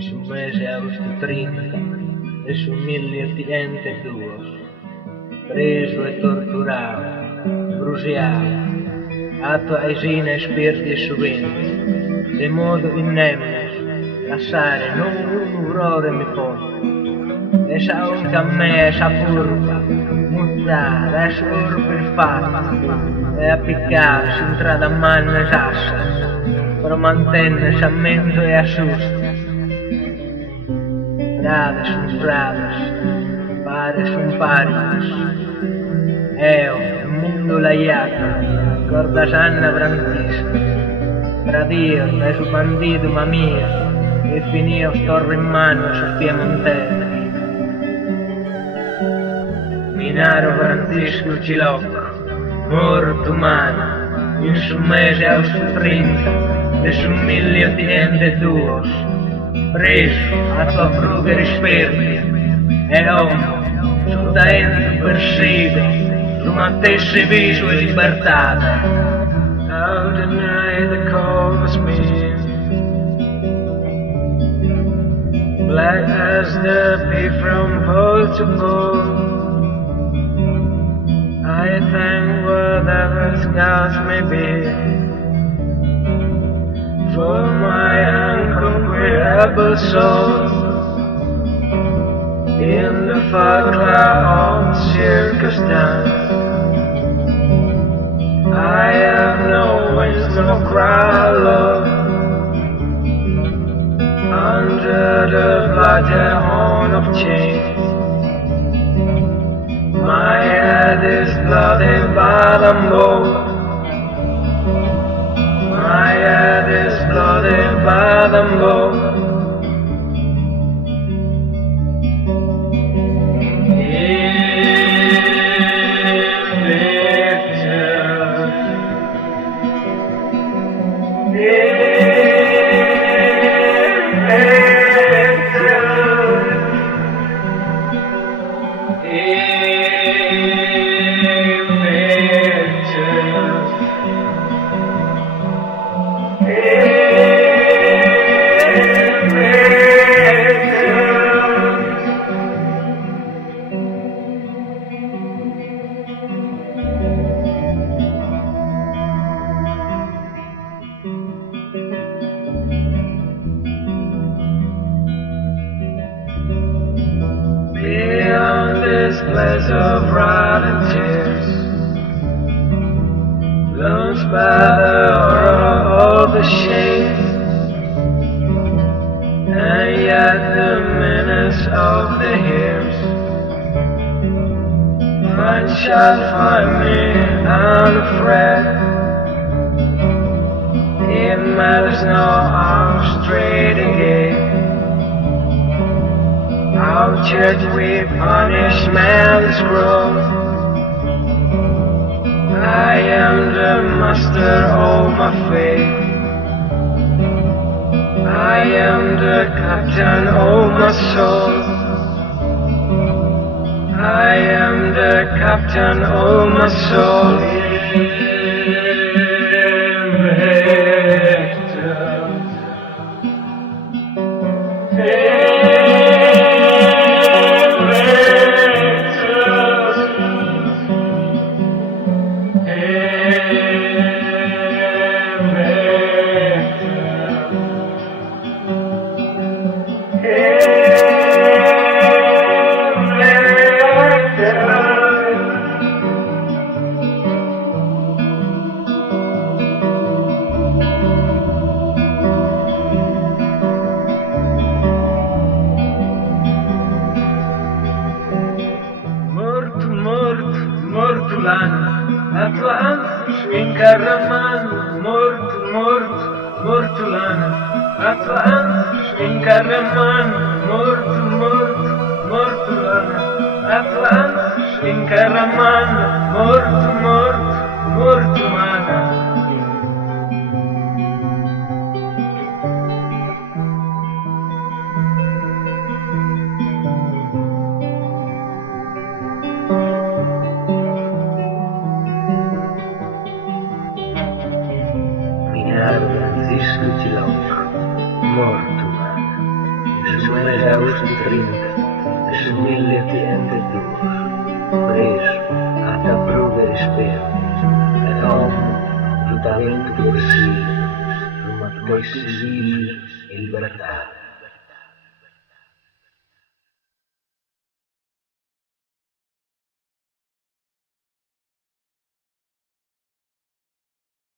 Su mese agosto 30 de su 1802, preso e torturato, bruciato, atto ai sine e spiriti subenti, de modo innemnes, lasciare non un urore mi porta, e sa un a me sa purpa, muttare, e sorbe il fatto, e appiccare, si entrata a mano e sassa, però mantenne sammento e assusto. Pradas son pradas, pares son pares. Eo, il mundo laiato, corda sanna brantisca. Bradio, e su bandido mamia, e finio storro in mano sus piemontesi. Minaro Francisco Cilocco, morto umano, in su mese agosto 30, de su 1802. Preso a sua fruga esperti, e uomo, sudando persido, su matesse viso e libertà. How deny the cause me, black as the pea from pole to pole. I thank whatever scars may be for my unconquerable soul in the far cloud of circumstance. I have no wings, no cry, Lord, under the bloody horn of chains. My head is bloody by the mold. My head is bloody by the mold. Beyond this place of wrath and tears, blows by the horror of the shades, and yet the menace of the years. Find shall find me unafraid. It matters not how straight again. How church we punish man's growth. I am the master of my fate. I am the captain of my soul. I am the captain of my soul. A tua ansia incarramano, mortulana. A tua ansia incarramano, mortulana. A tua ansia incarramano, mortumana. Francisco Cilocco, morto umano. mês aos de 30, de 1082, preso até a pruga espera, a nome do talento por si, uma poesia e libertar.